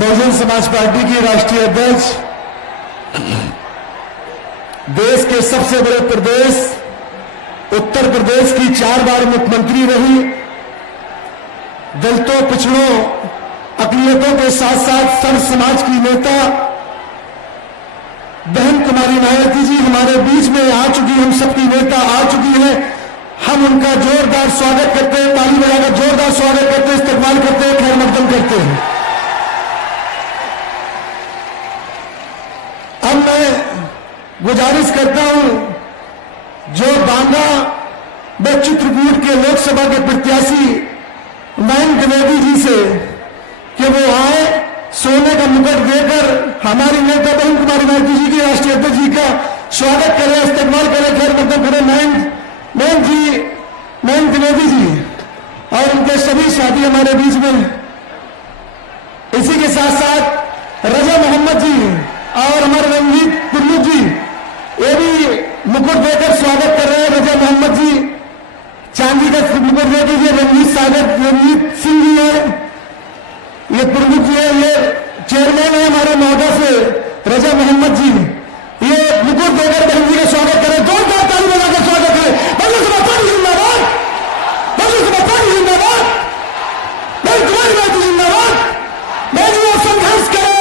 Bahujan Samaj party की राष्ट्रीय अध्यक्ष, देश के सबसे बड़े प्रदेश उत्तर प्रदेश की 4 बार मुख्यमंत्री रही, दलितों, पिछड़ों, अकलियतों के साथ साथ सर्व समाज की नेता बहन कुमारी मायावती जी हमारे बीच में आ चुकी, हम सबकी नेता आ चुकी है। हम उनका जोरदार स्वागत करते हैं, ताली बजाकर जोरदार स्वागत करते हैं, इस्तकबाल करते हैं, खैर मकदम करते हैं। अब मैं गुजारिश करता हूं जो बांदा व चित्रकूट के लोकसभा के प्रत्याशी मयंक द्विवेदी जी से कि वो आए, सोने का मुकुट देकर हमारी नेता बहन कुमारी मायावती जी की राष्ट्रीय अध्यक्ष जी का स्वागत करें, इस्तकबाल करें, खैर मकदम करें। मयंक द्विवेदी जी और उनके सभी साथी हमारे बीच में। इसी के साथ साथ रजा मोहम्मद जी और हमारे रंजीत कुर्मू जी ये भी मुकुट देकर स्वागत कर रहे हैं। रजा मोहम्मद जी चांदी का मुकुट दे दीजिए। रंजीत सिंह जी है, ये प्रमुख जी है, ये चेयरमैन है हमारे महोदय से रजा मोहम्मद जी, ये मुकुट देकर बहन जी का स्वागत करें, जोरदार ताली बजाकर स्वागत करें। बहुजन समाज पार्टी जिंदाबाद, बहुजन समाज पार्टी जिंदाबाद, बहन कुमारी मायावती जिंदाबाद। बहन जी आप संघर्ष करो,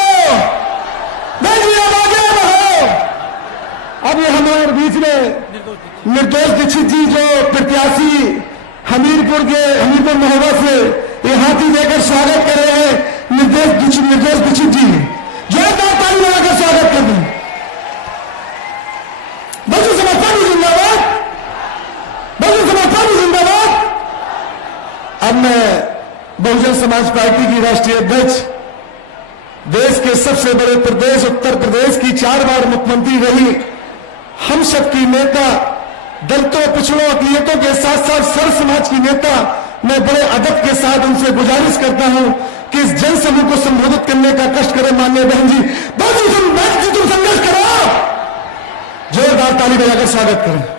बहन जी आप आगे बढ़ो। अब ये हमारे बीच में निर्दोष दीक्षित जी जो प्रत्याशी हमीरपुर महोबा से ये हाथी देकर स्वागत कर रहे हैं। निर्दोष दीक्षित जी जोरदार ताली लगाकर स्वागत कर दें। बहुजन समाज पार्टी जिंदाबाद, बहुजन समाज पार्टी जिंदाबाद। अब मैं बहुजन समाज पार्टी की राष्ट्रीय अध्यक्ष, देश के सबसे बड़े प्रदेश उत्तर प्रदेश की 4 बार मुख्यमंत्री रही, हम सबकी नेता, दलितों, पिछड़ों, अकलियतों के साथ साथ सर्व समाज की नेता, मैं बड़े अदब के साथ उनसे गुजारिश करता हूं कि इस जनसमूह को संबोधित करने का कष्ट करें। माननीय बहन जी, तुम संघर्ष करो, जोरदार ताली बजाकर स्वागत करें।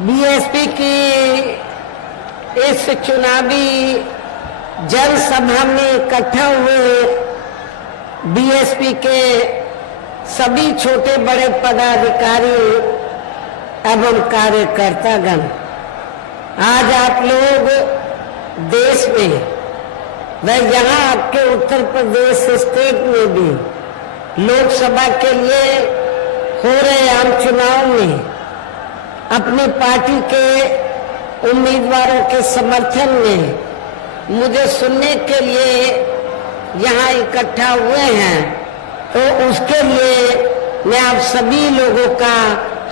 बीएसपी की इस चुनावी जनसभा में इकट्ठा हुए बीएसपी के सभी छोटे बड़े पदाधिकारी एवं कार्यकर्तागण, आज आप लोग देश में व यहाँ आपके उत्तर प्रदेश स्टेट में भी लोकसभा के लिए हो रहे आम चुनाव में अपनी पार्टी के उम्मीदवारों के समर्थन में मुझे सुनने के लिए यहाँ इकट्ठा हुए हैं, तो उसके लिए मैं आप सभी लोगों का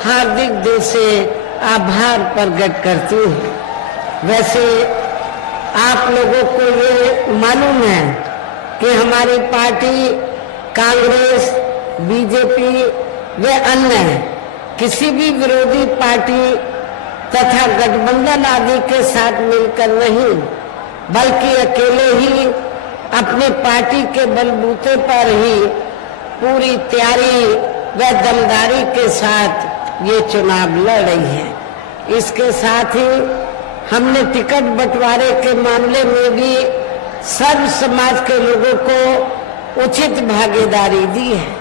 हार्दिक दिल से आभार प्रकट करती हूँ। वैसे आप लोगों को ये मालूम है कि हमारी पार्टी कांग्रेस, बीजेपी व अन्य किसी भी विरोधी पार्टी तथा गठबंधन आदि के साथ मिलकर नहीं, बल्कि अकेले ही अपने पार्टी के बलबूते पर ही पूरी तैयारी व दमदारी के साथ ये चुनाव लड़ रही है। इसके साथ ही हमने टिकट बंटवारे के मामले में भी सर्व समाज के लोगों को उचित भागीदारी दी है,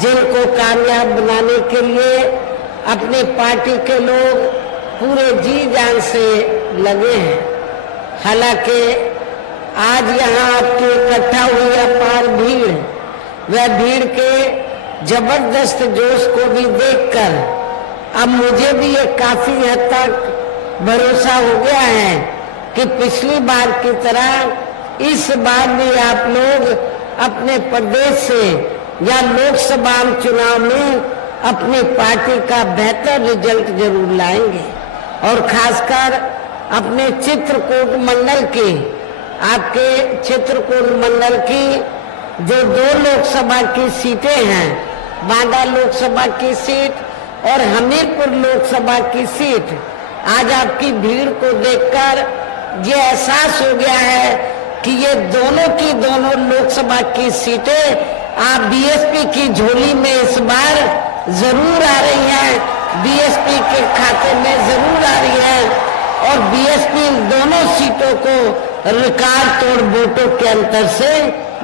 जिनको कामयाब बनाने के लिए अपनी पार्टी के लोग पूरे जी जान से लगे हैं। हालांकि आज यहाँ आपकी इकट्ठा हुई अपार भीड़, वह भीड़ के जबरदस्त जोश को भी देखकर अब मुझे भी ये काफी हद तक भरोसा हो गया है कि पिछली बार की तरह इस बार भी आप लोग अपने प्रदेश से या लोकसभा चुनाव में अपनी पार्टी का बेहतर रिजल्ट जरूर लाएंगे। और खासकर अपने चित्रकूट मंडल की, आपके चित्रकूट मंडल की जो 2 लोकसभा की सीटें हैं, बांदा लोकसभा की सीट और हमीरपुर लोकसभा की सीट, आज आपकी भीड़ को देखकर ये एहसास हो गया है कि ये दोनों की दोनों लोकसभा की सीटें आप बीएसपी की झोली में इस बार जरूर आ रही हैं, बीएसपी के खाते में जरूर आ रही है और बीएसपी दोनों सीटों को रिकॉर्ड तोड़ वोटों के अंतर से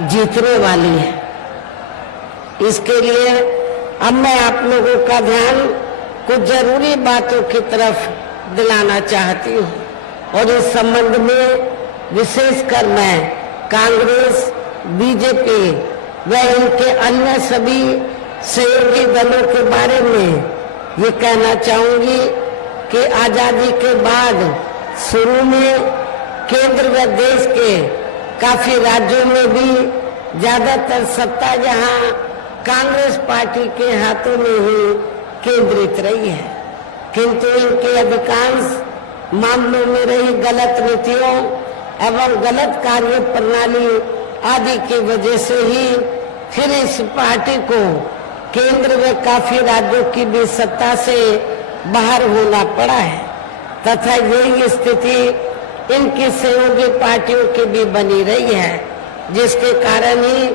जीतने वाली है। इसके लिए अब मैं आप लोगों का ध्यान कुछ जरूरी बातों की तरफ दिलाना चाहती हूँ और इस संबंध में विशेषकर मैं कांग्रेस, बीजेपी व इनके अन्य सभी सहयोगी दलों के बारे में ये कहना चाहूंगी कि आजादी के बाद शुरू में केंद्र व देश के काफी राज्यों में भी ज्यादातर सत्ता जहां कांग्रेस पार्टी के हाथों में ही केंद्रित रही है, किंतु इनके अधिकांश मामलों में रही गलत नीतियों एवं गलत कार्य प्रणाली आदि की वजह से ही फिर इस पार्टी को केंद्र में काफी राज्यों की भी सत्ता से बाहर होना पड़ा है तथा यही स्थिति इनकी सहयोगी पार्टियों की भी बनी रही है, जिसके कारण ही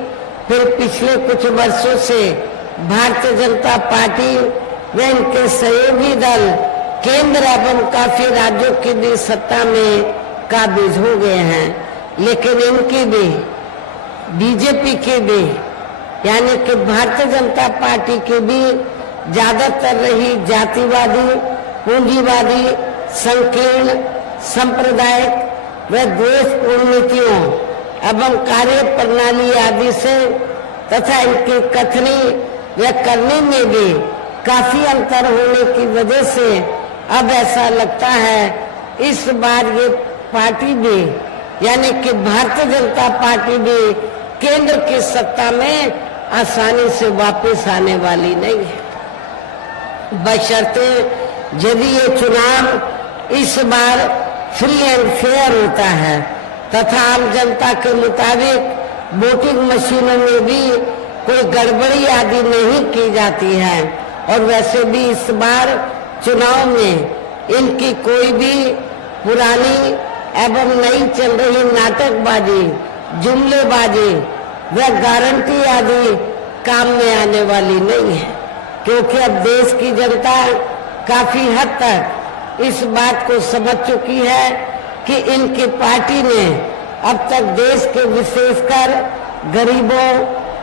फिर पिछले कुछ वर्षों से भारतीय जनता पार्टी व इनके सहयोगी दल केंद्र एवं काफी राज्यों की भी सत्ता में काबिज हो गए हैं, लेकिन इनकी भी बीजेपी की भी यानी कि भारतीय जनता पार्टी की भी ज्यादातर रही जातिवादी, पूंजीवादी, संकीर्ण, सांप्रदायिक व द्वेषपूर्ण नीतियों एवं कार्य प्रणाली आदि से तथा इनकी कथनी व करने में भी काफी अंतर होने की वजह से अब ऐसा लगता है इस बार ये पार्टी भी यानी कि भारतीय जनता पार्टी भी केंद्र की सत्ता में आसानी से वापस आने वाली नहीं है, बशर्ते यदि ये चुनाव इस बार फ्री एंड फेयर होता है तथा आम जनता के मुताबिक वोटिंग मशीनों में भी कोई गड़बड़ी आदि नहीं की जाती है और वैसे भी इस बार चुनाव में इनकी कोई भी पुरानी एवं नई चल रही नाटकबाजी, जुमलेबाजी व गारंटी आदि काम में आने वाली नहीं है, क्योंकि अब देश की जनता काफी हद तक इस बात को समझ चुकी है कि इनकी पार्टी ने अब तक देश के विशेषकर गरीबों,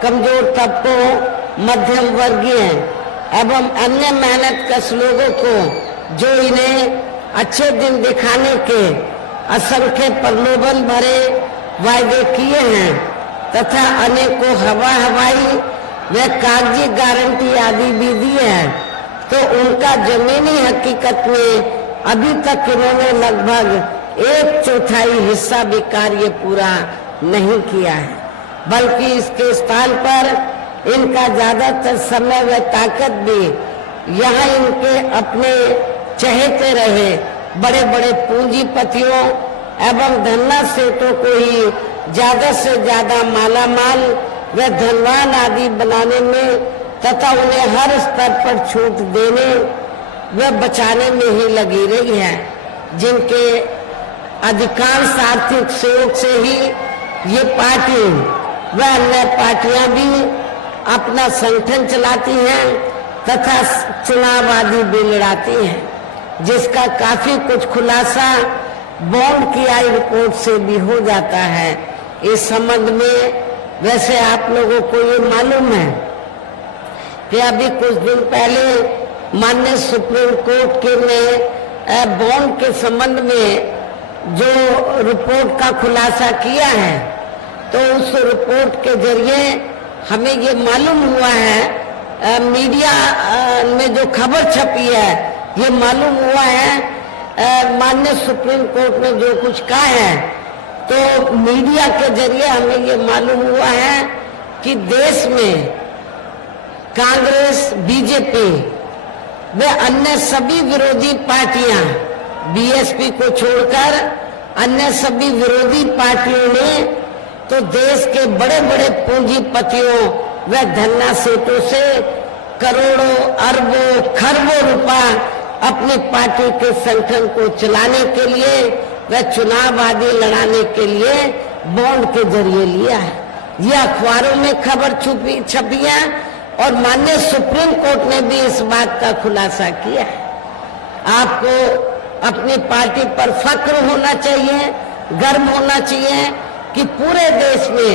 कमजोर तबकों, मध्यम वर्गीय एवं अन्य मेहनत कश लोगों को जो इन्हें अच्छे दिन दिखाने के असंख्य प्रलोभन भरे वायदे किए हैं तथा अनेकों हवाई व कागजी गारंटी आदि भी दी है, तो उनका जमीनी हकीकत में अभी तक इन्होंने लगभग 1/4 हिस्सा भी कार्य पूरा नहीं किया है, बल्कि इसके स्थान पर इनका ज्यादातर समय व ताकत भी यहाँ इनके अपने चहेते रहे बड़े बड़े पूंजीपतियों एवं धन्ना सेठों को ही ज्यादा से ज्यादा मालामाल व धनवान आदि बनाने में तथा उन्हें हर स्तर पर छूट देने व बचाने में ही लगी रही है, जिनके अधिकांश आर्थिक सहयोग से ही ये पार्टी व अन्य पार्टियां भी अपना संगठन चलाती हैं तथा चुनाव आदि भी लड़ाती हैं, जिसका काफी कुछ खुलासा बॉन्ड की आई रिपोर्ट से भी हो जाता है। इस संबंध में वैसे आप लोगों को ये मालूम है कि अभी कुछ दिन पहले माननीय सुप्रीम कोर्ट के ने बॉन्ड के संबंध में जो रिपोर्ट का खुलासा किया है, तो उस रिपोर्ट के जरिए हमें ये मालूम हुआ है, मीडिया में जो खबर छपी है ये मालूम हुआ है, माननीय सुप्रीम कोर्ट ने जो कुछ कहा है, तो मीडिया के जरिए हमें ये मालूम हुआ है कि देश में कांग्रेस, बीजेपी व अन्य सभी विरोधी पार्टियां, बीएसपी को छोड़कर अन्य सभी विरोधी पार्टियों ने तो देश के बड़े बड़े पूंजीपतियों व धन्ना सेठों से करोड़ों, अरबों, खरबों रुपया अपनी पार्टी के संगठन को चलाने के लिए वह चुनाव आदि लड़ाने के लिए बॉन्ड के जरिए लिया है। ये अखबारों में खबर छपी है और माननीय सुप्रीम कोर्ट ने भी इस बात का खुलासा किया है। आपको अपनी पार्टी पर फक्र होना चाहिए, गर्व होना चाहिए कि पूरे देश में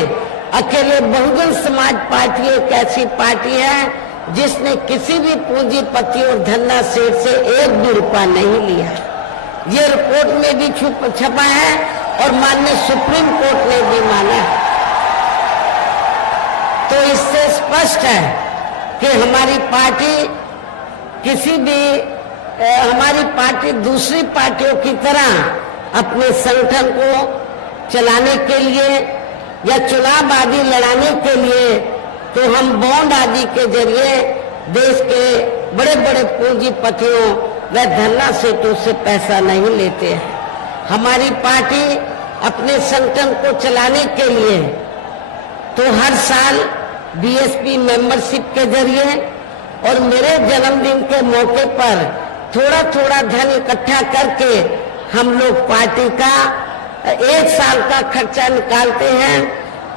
अकेले बहुजन समाज पार्टी एक ऐसी पार्टी है जिसने किसी भी पूंजीपति और धन्ना सेठ से एक भी रुपया नहीं लिया। ये रिपोर्ट में भी छपा है और माननीय सुप्रीम कोर्ट ने भी माना है। तो इससे स्पष्ट है कि हमारी पार्टी दूसरी पार्टियों की तरह अपने संगठन को चलाने के लिए या चुनाव आदि लड़ाने के लिए तो हम बॉन्ड आदि के जरिए देश के बड़े बड़े पूंजीपतियों व धन्ना सेठों से पैसा नहीं लेते हैं। हमारी पार्टी अपने संगठन को चलाने के लिए तो हर साल बीएसपी मेंबरशिप के जरिए और मेरे जन्मदिन के मौके पर थोड़ा थोड़ा धन इकट्ठा करके हम लोग पार्टी का एक साल का खर्चा निकालते हैं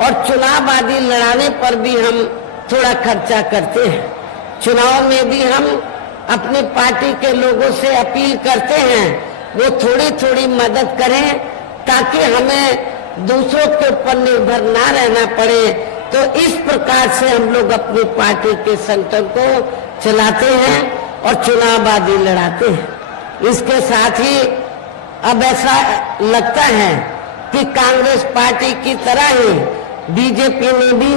और चुनाव आदि लड़ाने पर भी हम थोड़ा खर्चा करते हैं। चुनाव में भी हम अपनी पार्टी के लोगों से अपील करते हैं वो थोड़ी थोड़ी मदद करें ताकि हमें दूसरों के ऊपर निर्भर ना रहना पड़े। तो इस प्रकार से हम लोग अपनी पार्टी के संगठन को चलाते हैं और चुनाव आदि लड़ाते हैं। इसके साथ ही अब ऐसा लगता है कि कांग्रेस पार्टी की तरह ही बीजेपी ने भी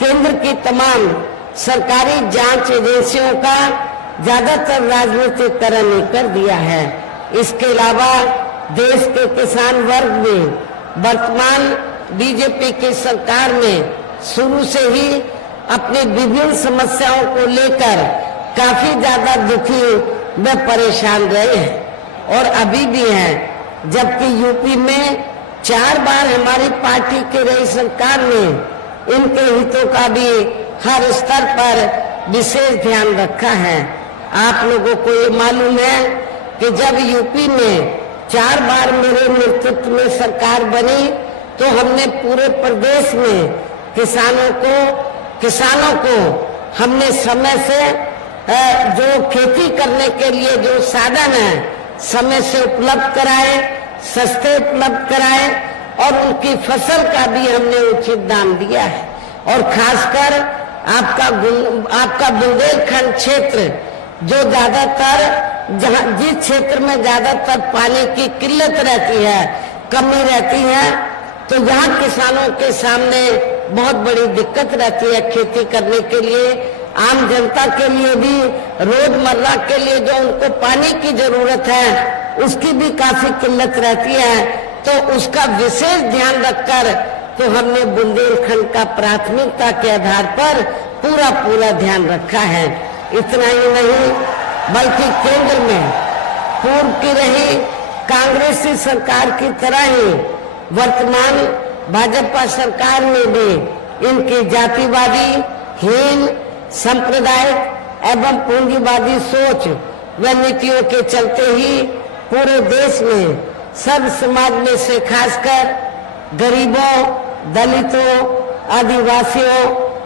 केंद्र की तमाम सरकारी जांच एजेंसियों का ज्यादातर राजनीतिकरण कर दिया है। इसके अलावा देश के किसान वर्ग में वर्तमान बीजेपी की सरकार में शुरू से ही अपनी विभिन्न समस्याओं को लेकर काफी ज्यादा दुखी व परेशान रहे हैं और अभी भी हैं। जबकि यूपी में 4 बार हमारी पार्टी की रही सरकार ने इनके हितों का भी हर स्तर पर विशेष ध्यान रखा है। आप लोगों को ये मालूम है कि जब यूपी में 4 बार मेरे नेतृत्व में सरकार बनी तो हमने पूरे प्रदेश में किसानों को हमने समय से जो खेती करने के लिए जो साधन है समय से उपलब्ध कराए, सस्ते उपलब्ध कराए और उनकी फसल का भी हमने उचित दाम दिया है। और खासकर आपका बुंदेलखंड क्षेत्र जो ज्यादातर जिस क्षेत्र में ज्यादातर पानी की किल्लत रहती है, कमी रहती है, तो यहाँ किसानों के सामने बहुत बड़ी दिक्कत रहती है खेती करने के लिए। आम जनता के लिए भी रोजमर्रा के लिए जो उनको पानी की जरूरत है उसकी भी काफी किल्लत रहती है। तो उसका विशेष ध्यान रखकर तो हमने बुंदेलखंड का प्राथमिकता के आधार पर पूरा ध्यान रखा है। इतना ही नहीं बल्कि केंद्र में पूर्व की रही कांग्रेसी सरकार की तरह ही वर्तमान भाजपा सरकार में भी इनकी जातिवादी, हीन, सांप्रदायिक एवं पूंजीवादी सोच व नीतियों के चलते ही पूरे देश में सब समाज में से खासकर गरीबों, दलितों, आदिवासियों,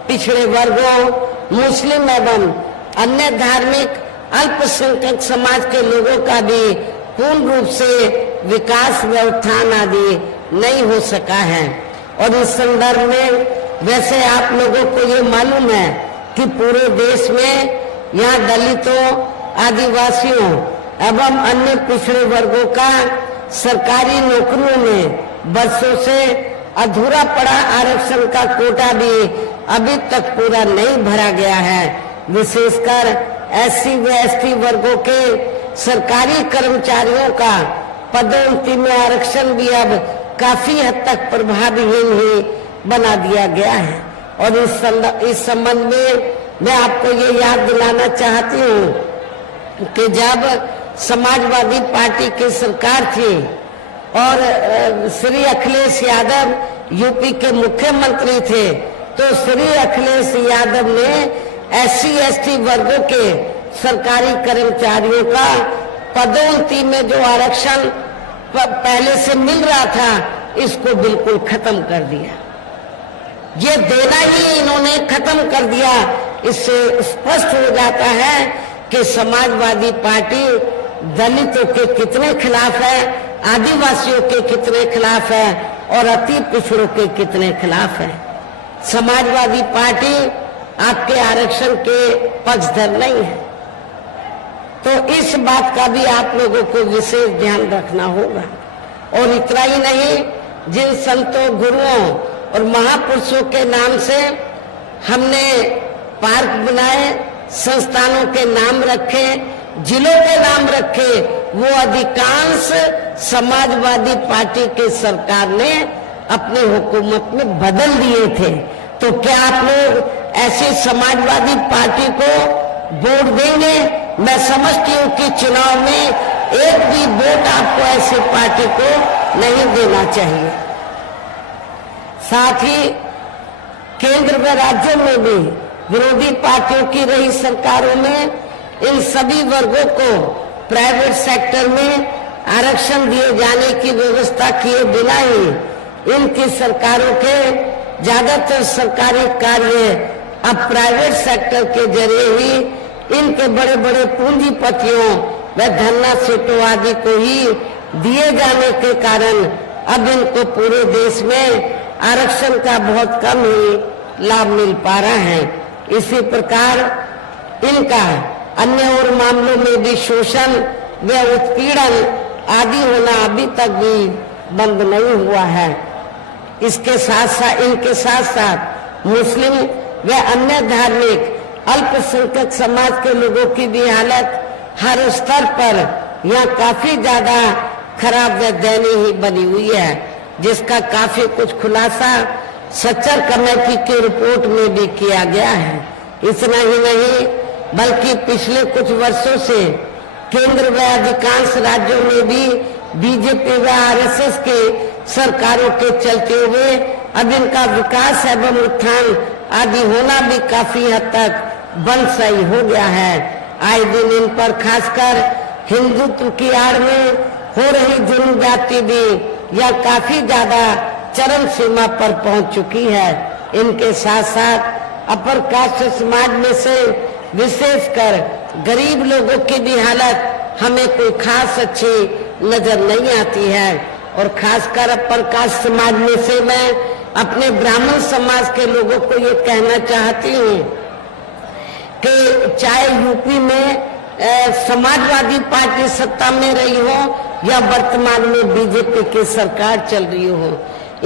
पिछड़े वर्गों, मुस्लिम एवं अन्य धार्मिक अल्पसंख्यक समाज के लोगों का भी पूर्ण रूप से विकास व उत्थान आदि नहीं हो सका है। और इस संदर्भ में वैसे आप लोगों को ये मालूम है कि पूरे देश में यहाँ दलितों, आदिवासियों एवं अन्य पिछड़े वर्गों का सरकारी नौकरियों में वर्षों से अधूरा पड़ा आरक्षण का कोटा भी अभी तक पूरा नहीं भरा गया है। विशेषकर एससी व एसटी वर्गों के सरकारी कर्मचारियों का पदोन्नति में आरक्षण भी अब काफी हद तक प्रभावहीन ही बना दिया गया है। और इस संबंध में मैं आपको ये याद दिलाना चाहती हूँ कि जब समाजवादी पार्टी की सरकार थी और श्री अखिलेश यादव यूपी के मुख्यमंत्री थे, तो श्री अखिलेश यादव ने एससी एसटी वर्गों के सरकारी कर्मचारियों का पदोन्नति में जो आरक्षण पहले से मिल रहा था, इसको बिल्कुल खत्म कर दिया। ये देना ही इन्होंने खत्म कर दिया। इससे स्पष्ट हो जाता है कि समाजवादी पार्टी दलितों के कितने खिलाफ है, आदिवासियों के कितने खिलाफ है और अति पिछड़ों के कितने खिलाफ है। समाजवादी पार्टी आपके आरक्षण के पक्षधर नहीं है। तो इस बात का भी आप लोगों को विशेष ध्यान रखना होगा। और इतना ही नहीं, जिन संतों, गुरुओं और महापुरुषों के नाम से हमने पार्क बनाए, संस्थानों के नाम रखे, जिलों के नाम रखे, वो अधिकांश समाजवादी पार्टी के सरकार ने अपने हुकूमत में बदल दिए थे। तो क्या आप लोग ऐसी समाजवादी पार्टी को वोट देंगे? मैं समझती हूँ कि चुनाव में एक भी वोट आपको ऐसी पार्टी को नहीं देना चाहिए। साथ ही केंद्र व राज्यों में भी विरोधी पार्टियों की रही सरकारों में इन सभी वर्गों को प्राइवेट सेक्टर में आरक्षण दिए जाने की व्यवस्था किए बिना ही इनकी सरकारों के ज्यादातर सरकारी कार्य अब प्राइवेट सेक्टर के जरिए ही इनके बड़े बड़े पूंजीपतियों व धन्ना सेठों आदि को ही दिए जाने के कारण अब इनको पूरे देश में आरक्षण का बहुत कम ही लाभ मिल पा रहा है। इसी प्रकार इनका अन्य और मामलों में भी शोषण व उत्पीड़न आदि होना अभी तक भी बंद नहीं हुआ है। इनके साथ साथ मुस्लिम व अन्य धार्मिक अल्पसंख्यक समाज के लोगों की भी हालत हर स्तर पर यह काफी ज्यादा खराब व दयनीय ही बनी हुई है, जिसका काफी कुछ खुलासा सच्चर कमेटी की रिपोर्ट में भी किया गया है। इतना ही नहीं बल्कि पिछले कुछ वर्षों से केंद्र व अधिकांश राज्यों में भी बीजेपी व आरएसएस के सरकारों के चलते हुए अब इनका विकास एवं उत्थान आदि होना भी काफी हद तक बंदशाही हो गया है। आए दिन इन पर खासकर हिंदुत्व की आड़ में हो रही जुल्म जाति भी यह काफी ज्यादा चरम सीमा पर पहुंच चुकी है। इनके साथ साथ अपर कास्ट समाज में से विशेषकर गरीब लोगों की भी हालत हमें कोई खास अच्छी नजर नहीं आती है। और खासकर अपर कास्ट समाज में से मैं अपने ब्राह्मण समाज के लोगों को ये कहना चाहती हूँ कि चाहे यूपी में समाजवादी पार्टी सत्ता में रही हो या वर्तमान में बीजेपी की सरकार चल रही हो,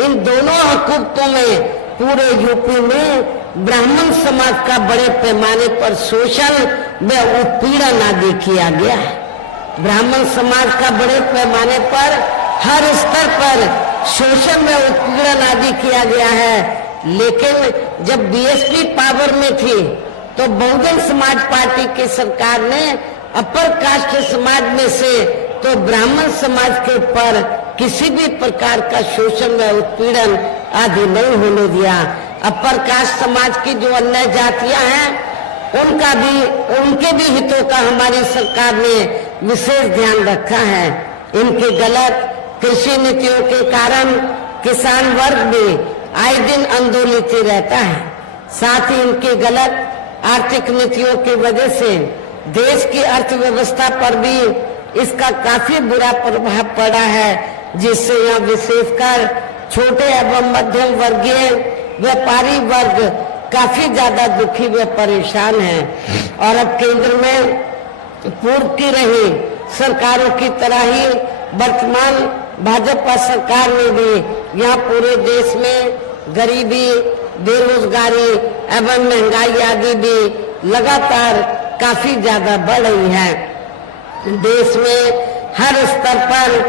इन दोनों हुकूमतों में पूरे यूपी में ब्राह्मण समाज का बड़े पैमाने पर शोषण व उत्पीड़न आदि किया गया है। ब्राह्मण समाज का बड़े पैमाने पर हर स्तर पर शोषण व उत्पीड़न आदि किया गया है। लेकिन जब बीएसपी पावर में थी तो बहुजन समाज पार्टी की सरकार ने अपर कास्ट समाज में से तो ब्राह्मण समाज के ऊपर किसी भी प्रकार का शोषण व उत्पीड़न आदि नहीं होने दिया। अपर कास्ट समाज की जो अन्य जातियां हैं उनके भी हितों का हमारी सरकार ने विशेष ध्यान रखा है। इनके गलत कृषि नीतियों के कारण किसान वर्ग भी आए दिन आंदोलित रहता है। साथ ही इनके गलत आर्थिक नीतियों की वजह से देश की अर्थव्यवस्था पर भी इसका काफी बुरा प्रभाव पड़ा है, जिससे यह विशेषकर छोटे एवं मध्यम वर्गीय व्यापारी वर्ग काफी ज्यादा दुखी व परेशान है। और अब केंद्र में पूर्व की रही सरकारों की तरह ही वर्तमान भाजपा सरकार ने भी यहाँ पूरे देश में गरीबी, बेरोजगारी एवं महंगाई आदि भी लगातार काफी ज्यादा बढ़ रही है। देश में हर स्तर पर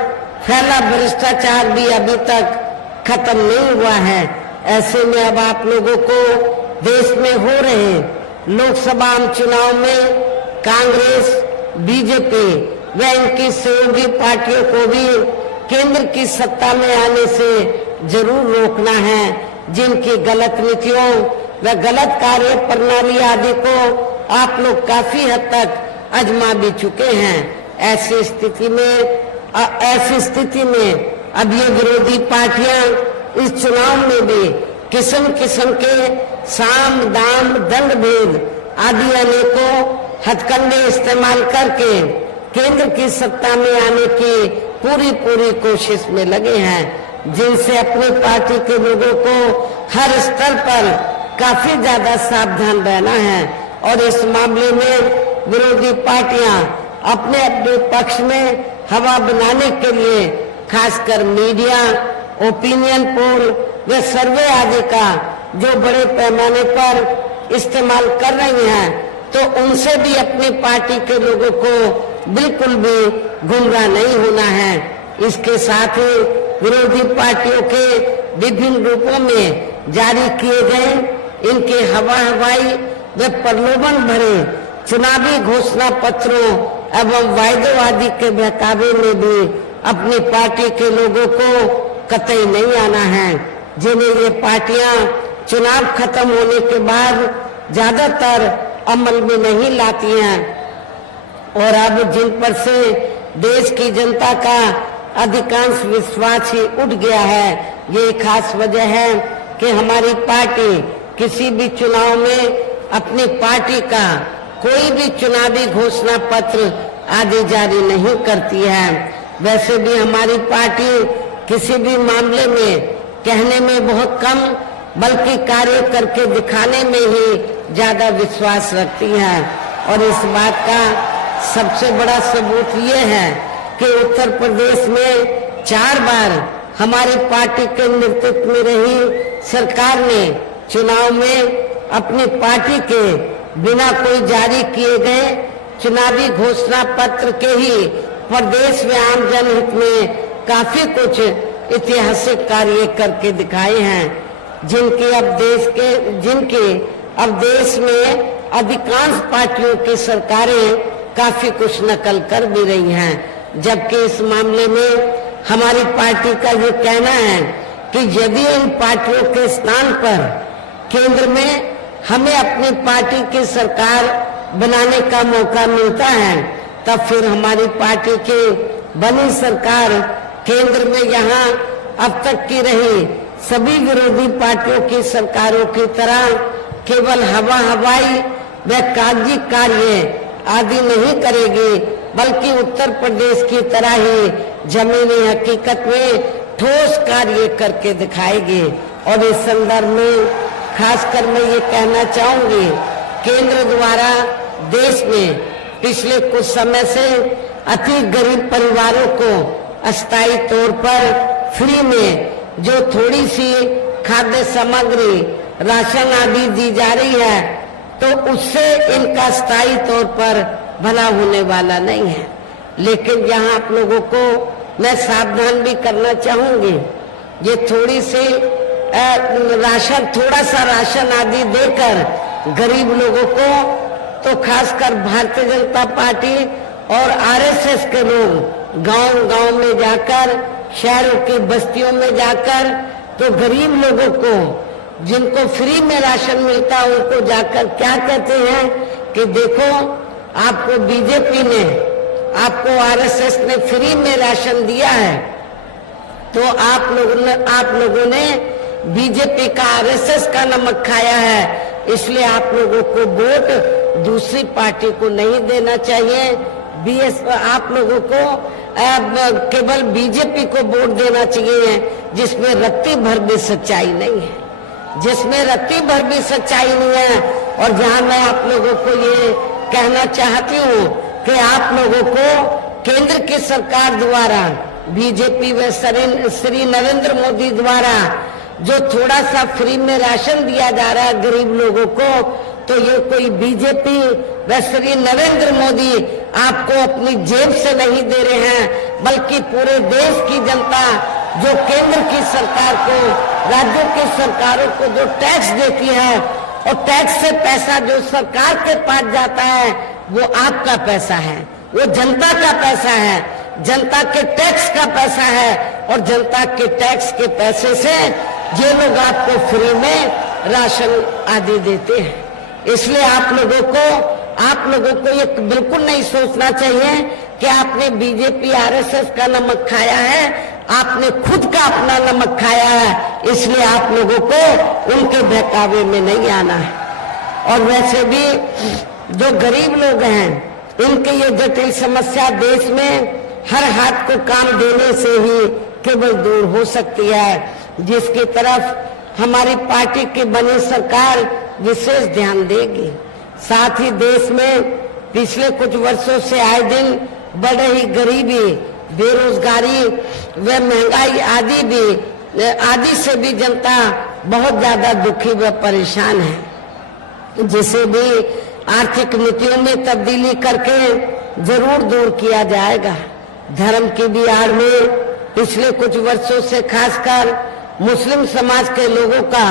फैला भ्रष्टाचार भी अभी तक खत्म नहीं हुआ है। ऐसे में अब आप लोगों को देश में हो रहे लोकसभा चुनाव में कांग्रेस, बीजेपी व इनकी सहयोगी पार्टियों को भी केंद्र की सत्ता में आने से जरूर रोकना है। जिनकी गलत नीतियों व गलत कार्य प्रणाली आदि को आप लोग काफी हद तक आजमा भी चुके हैं। ऐसी स्थिति में ऐसी स्थिति में अब ये विरोधी पार्टियां इस चुनाव में भी किस्म किस्म के साम दाम दंड भेद आदि अनेकों हथकंडे इस्तेमाल करके केंद्र की सत्ता में आने की पूरी कोशिश में लगे हैं, जिनसे अपनी पार्टी के लोगों को हर स्तर पर काफी ज्यादा सावधान रहना है। और इस मामले में विरोधी पार्टियां अपने अपने पक्ष में हवा बनाने के लिए खासकर मीडिया, ओपिनियन पोल व सर्वे आदि का जो बड़े पैमाने पर इस्तेमाल कर रही हैं, तो उनसे भी अपनी पार्टी के लोगों को बिल्कुल भी गुमराह नहीं होना है। इसके साथ ही विरोधी पार्टियों के विभिन्न रूपों में जारी किए गए इनके हवाई व प्रलोभन भरे चुनावी घोषणा पत्रों एवं वायदेवादी के बहकावे में भी अपनी पार्टी के लोगों को कतई नहीं आना है, जिन्हें ये पार्टियां चुनाव खत्म होने के बाद ज्यादातर अमल में नहीं लाती हैं। और अब जिन पर से देश की जनता का अधिकांश विश्वास ही उठ गया है, ये खास वजह है कि हमारी पार्टी किसी भी चुनाव में अपनी पार्टी का कोई भी चुनावी घोषणा पत्र आदि जारी नहीं करती है। वैसे भी हमारी पार्टी किसी भी मामले में कहने में बहुत कम बल्कि कार्य करके दिखाने में ही ज्यादा विश्वास रखती है। और इस बात का सबसे बड़ा सबूत ये है कि उत्तर प्रदेश में 4 बार हमारी पार्टी के नेतृत्व में रही सरकार ने चुनाव में अपनी पार्टी के बिना कोई जारी किए गए चुनावी घोषणा पत्र के ही प्रदेश में आम जनहित में काफी कुछ ऐतिहासिक कार्य करके दिखाए हैं, जिनके अब देश में अधिकांश पार्टियों की सरकारें काफी कुछ नकल कर भी रही हैं। जबकि इस मामले में हमारी पार्टी का ये कहना है कि यदि इन पार्टियों के स्थान पर केंद्र में हमें अपनी पार्टी की सरकार बनाने का मौका मिलता है, तब फिर हमारी पार्टी की बनी सरकार केंद्र में यहाँ अब तक की रही सभी विरोधी पार्टियों की सरकारों की तरह केवल हवाई व कागजी कार्य आदि नहीं करेगी, बल्कि उत्तर प्रदेश की तरह ही जमीनी हकीकत में ठोस कार्य करके दिखाएगी। और इस संदर्भ में खासकर मैं ये कहना चाहूंगी, केंद्र द्वारा देश में पिछले कुछ समय से अति गरीब परिवारों को अस्थायी तौर पर फ्री में जो थोड़ी सी खाद्य सामग्री, राशन आदि दी जा रही है, तो उससे इनका स्थायी तौर पर भला होने वाला नहीं है। लेकिन यहाँ आप लोगों को मैं सावधान भी करना चाहूंगी, ये थोड़ी सी राशन, थोड़ा सा राशन आदि देकर गरीब लोगों को, तो खासकर भारतीय जनता पार्टी और आरएसएस के लोग गांव-गांव में जाकर, शहरों की बस्तियों में जाकर, तो गरीब लोगों को जिनको फ्री में राशन मिलता है उनको जाकर क्या कहते हैं कि देखो आपको बीजेपी ने, आपको आरएसएस ने फ्री में राशन दिया है, तो आप लोगों ने बीजेपी का, आरएसएस का नमक खाया है, इसलिए आप लोगों को वोट दूसरी पार्टी को नहीं देना चाहिए। आप लोगों को केवल बीजेपी को वोट देना चाहिए, जिसमें रत्ती भर भी सच्चाई नहीं है, जिसमें रत्ती भर भी सच्चाई नहीं है। और जहां मैं आप लोगों को ये कहना चाहती हूँ कि आप लोगों को केंद्र की सरकार द्वारा, बीजेपी व श्री नरेंद्र मोदी द्वारा जो थोड़ा सा फ्री में राशन दिया जा रहा है गरीब लोगों को, तो ये कोई बीजेपी व श्री नरेंद्र मोदी आपको अपनी जेब से नहीं दे रहे हैं, बल्कि पूरे देश की जनता जो केंद्र की सरकार को, राज्यों की सरकारों को जो टैक्स देती है, और टैक्स से पैसा जो सरकार के पास जाता है वो आपका पैसा है, वो जनता का पैसा है, जनता के टैक्स का पैसा है। और जनता के टैक्स के पैसे से ये लोग आपको फ्री में राशन आदि देते हैं। इसलिए आप लोगों को ये बिल्कुल नहीं सोचना चाहिए कि आपने बीजेपी आरएसएस का नमक खाया है, आपने खुद का अपना नमक खाया है, इसलिए आप लोगों को उनके बहकावे में नहीं आना है। और वैसे भी जो गरीब लोग हैं, इनके ये जटिल समस्या देश में हर हाथ को काम देने से ही केवल दूर हो सकती है, जिसकी तरफ हमारी पार्टी की बनी सरकार विशेष ध्यान देगी। साथ ही देश में पिछले कुछ वर्षों से आए दिन बढ़ रही गरीबी, बेरोजगारी व महंगाई आदि से भी जनता बहुत ज्यादा दुखी व परेशान है, जिसे भी आर्थिक नीतियों में तब्दीली करके जरूर दूर किया जाएगा। धर्म की भी आड़ में पिछले कुछ वर्षों से खासकर मुस्लिम समाज के लोगों का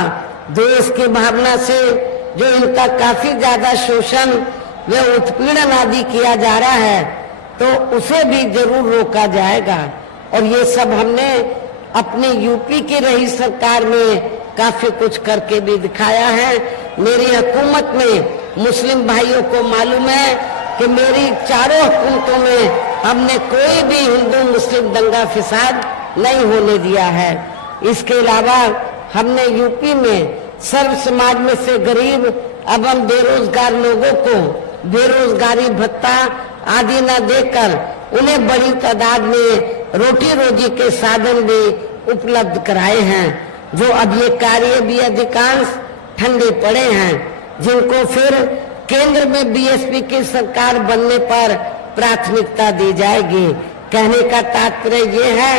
देश की भावना से जो इनका काफी ज्यादा शोषण व उत्पीड़न आदि किया जा रहा है, तो उसे भी जरूर रोका जाएगा। और ये सब हमने अपने यूपी की रही सरकार में काफी कुछ करके भी दिखाया है। मेरी हुकूमत में मुस्लिम भाइयों को मालूम है कि मेरी चारों हुकूमतों में हमने कोई भी हिंदू मुस्लिम दंगा फिसाद नहीं होने दिया है। इसके अलावा हमने यूपी में सर्व समाज में से गरीब एवं बेरोजगार लोगों को बेरोजगारी भत्ता आदि न देकर उन्हें बड़ी तादाद में रोटी रोजी के साधन भी उपलब्ध कराए हैं, जो अब ये कार्य भी अधिकांश ठंडे पड़े हैं, जिनको फिर केंद्र में बीएसपी की सरकार बनने पर प्राथमिकता दी जाएगी। कहने का तात्पर्य ये है,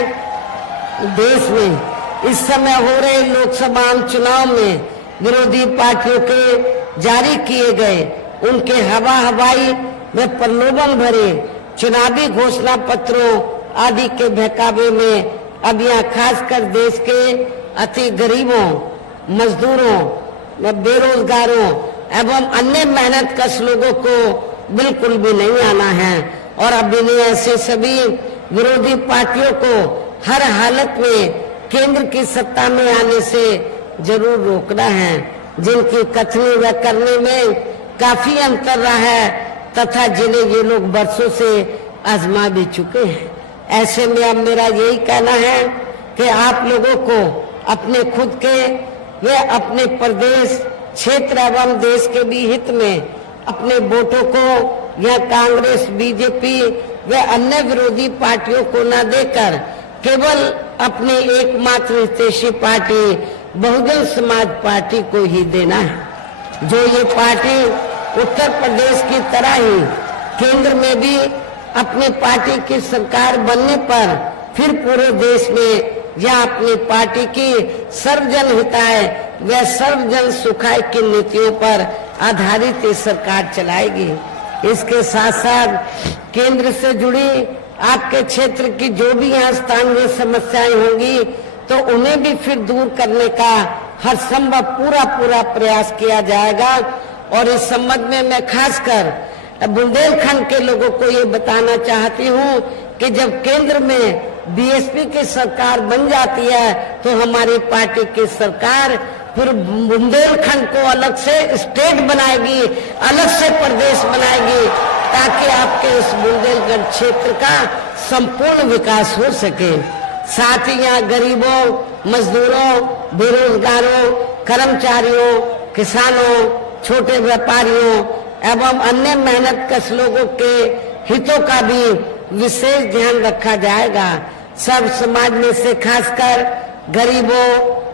देश में इस समय हो रहे लोकसभा चुनाव में विरोधी पार्टियों के जारी किए गए उनके हवाई व प्रलोभन भरे चुनावी घोषणा पत्रों आदि के बहकावे में अब यहाँ खासकर देश के अति गरीबों, मजदूरों, बेरोजगारों एवं अन्य मेहनतकश लोगों को बिल्कुल भी नहीं आना है। और अब इन्हें ऐसे सभी विरोधी पार्टियों को हर हालत में केंद्र की सत्ता में आने से जरूर रोकना है, जिनकी कथनी व करने में काफी अंतर रहा है तथा जिन्हें ये लोग बरसों से आजमा भी चुके हैं। ऐसे में अब मेरा यही कहना है कि आप लोगों को अपने खुद के व अपने प्रदेश, क्षेत्र एवं देश के भी हित में अपने वोटों को या कांग्रेस, बीजेपी व अन्य विरोधी पार्टियों को न देकर केवल अपनी एकमात्र हितैषी पार्टी बहुजन समाज पार्टी को ही देना है, जो ये पार्टी उत्तर प्रदेश की तरह ही केंद्र में भी अपनी पार्टी की सरकार बनने पर फिर पूरे देश में या अपनी पार्टी की सर्वजन हिताय व सर्वजन सुखाय की नीतियों पर आधारित ये सरकार चलाएगी। इसके साथ साथ केंद्र से जुड़ी आपके क्षेत्र की जो भी यहाँ स्थानीय समस्याएं होंगी तो उन्हें भी फिर दूर करने का हर संभव पूरा प्रयास किया जाएगा। और इस संबंध में मैं खासकर बुंदेलखंड के लोगों को ये बताना चाहती हूँ कि जब केंद्र में बीएसपी की सरकार बन जाती है तो हमारी पार्टी की सरकार फिर बुंदेलखंड को अलग से स्टेट बनाएगी, अलग से प्रदेश बनाएगी, ताकि आपके इस बुंदेलखंड क्षेत्र का संपूर्ण विकास हो सके। साथ ही यहाँ गरीबों, मजदूरों, बेरोजगारों, कर्मचारियों, किसानों, छोटे व्यापारियों एवं अन्य मेहनतकश लोगों के हितों का भी विशेष ध्यान रखा जाएगा। सब समाज में से खासकर गरीबों,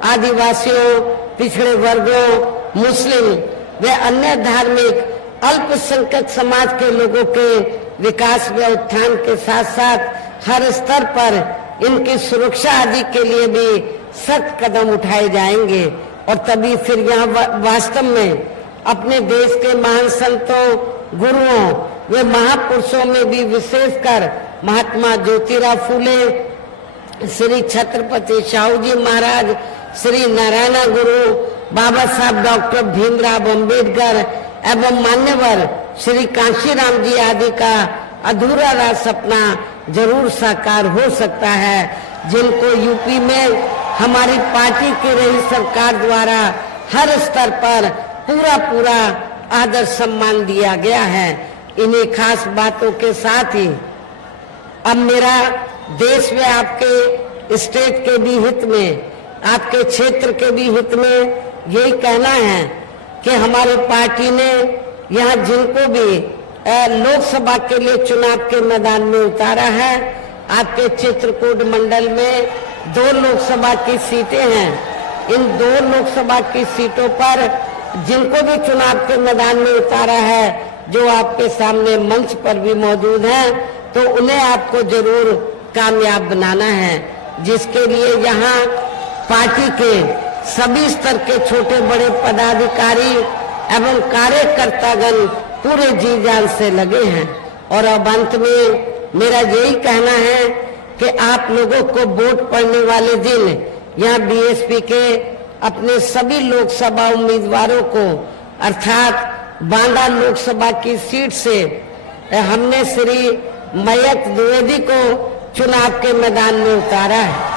आदिवासियों, पिछड़े वर्गों, मुस्लिम व अन्य धार्मिक अल्पसंख्यक समाज के लोगों के विकास व उत्थान के साथ साथ हर स्तर पर इनकी सुरक्षा आदि के लिए भी सख्त कदम उठाए जाएंगे। और तभी फिर यहाँ वास्तव में अपने देश के महान संतों, गुरुओं वे महापुरुषों में भी विशेषकर महात्मा ज्योतिराव फूले, श्री छत्रपति शाहू जी महाराज, श्री नारायण गुरु, बाबा साहब डॉक्टर भीमराव अंबेडकर एवं मान्यवर श्री कांशीराम जी आदि का अधूरा रहा सपना जरूर साकार हो सकता है, जिनको यूपी में हमारी पार्टी की रही सरकार द्वारा हर स्तर पर पूरा आदर सम्मान दिया गया है। इन्हीं खास बातों के साथ ही अब मेरा देश में आपके स्टेट के भी हित में, आपके क्षेत्र के भी हित में यही कहना है कि हमारी पार्टी ने यहाँ जिनको भी लोकसभा के लिए चुनाव के मैदान में उतारा है, आपके चित्रकूट मंडल में 2 लोकसभा की सीटें हैं। इन 2 लोकसभा की सीटों पर जिनको भी चुनाव के मैदान में उतारा है, जो आपके सामने मंच पर भी मौजूद हैं, तो उन्हें आपको जरूर कामयाब बनाना है, जिसके लिए यहाँ पार्टी के सभी स्तर के छोटे बड़े पदाधिकारी एवं कार्यकर्तागण पूरे जी जान से लगे हैं। और अब अंत में मेरा यही कहना है कि आप लोगों को वोट पड़ने वाले दिन यहाँ बीएसपी के अपने सभी लोकसभा उम्मीदवारों को, अर्थात बांदा लोकसभा की सीट से हमने श्री मयंक द्विवेदी को चुनाव के मैदान में उतारा है।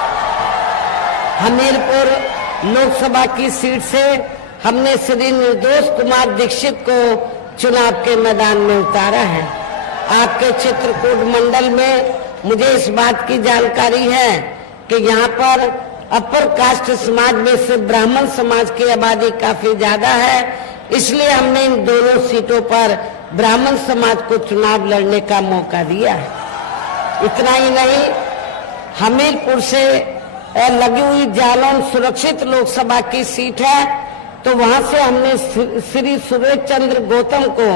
हमीरपुर लोकसभा की सीट से हमने श्री निर्दोष कुमार दीक्षित को चुनाव के मैदान में उतारा है। आपके चित्रकूट मंडल में मुझे इस बात की जानकारी है कि यहाँ पर अपर कास्ट समाज में से ब्राह्मण समाज की आबादी काफी ज्यादा है, इसलिए हमने इन दोनों सीटों पर ब्राह्मण समाज को चुनाव लड़ने का मौका दिया है। इतना ही नहीं, हमीरपुर से लगी हुई जालौन सुरक्षित लोकसभा की सीट है, तो वहां से हमने श्री सुरेश चंद्र गौतम को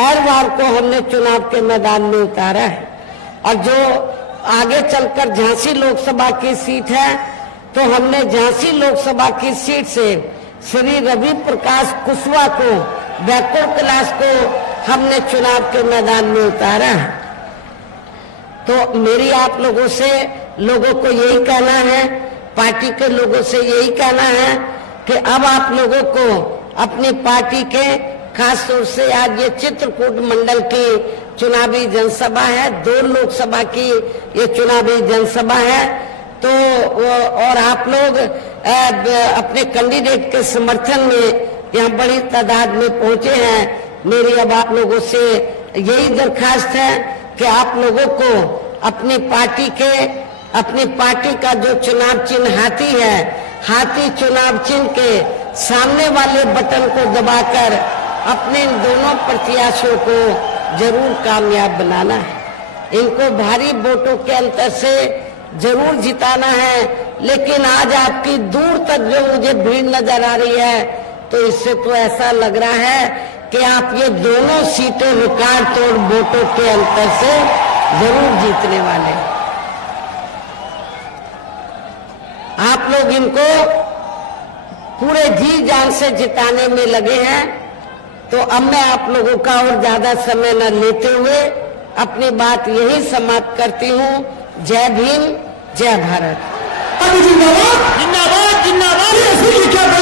एरवार को हमने चुनाव के मैदान में उतारा है। और जो आगे चलकर झांसी लोकसभा की सीट है, तो हमने झांसी लोकसभा की सीट से श्री रवि प्रकाश कुशवाहा को, बैकवर्ड क्लास को हमने चुनाव के मैदान में उतारा है। तो मेरी आप लोगों को यही कहना है, पार्टी के लोगों से यही कहना है कि अब आप लोगों को अपनी पार्टी के, खास तौर से आज ये चित्रकूट मंडल की चुनावी जनसभा है, 2 लोकसभा की ये चुनावी जनसभा है, तो और आप लोग अपने कैंडिडेट के समर्थन में यहाँ बड़ी तादाद में पहुंचे हैं। मेरी अब आप लोगों से यही दरखास्त है कि आप लोगों को अपनी पार्टी का जो चुनाव चिन्ह हाथी है, हाथी चुनाव चिन्ह के सामने वाले बटन को दबाकर अपने इन दोनों प्रत्याशियों को जरूर कामयाब बनाना है। इनको भारी वोटों के अंतर से जरूर जिताना है। लेकिन आज आपकी दूर तक जो मुझे भीड़ नजर आ रही है, तो इससे तो ऐसा लग रहा है कि आप ये दोनों सीटें रिकॉर्ड तोड़ वोटों के अंतर से जरूर जीतने वाले हैं। आप लोग इनको पूरे जी जान से जिताने में लगे हैं। तो अब मैं आप लोगों का और ज्यादा समय न लेते हुए अपनी बात यही समाप्त करती हूँ। जय भीम, जय भारत। जिंदाबाद जिंदाबाद जिंदाबाद।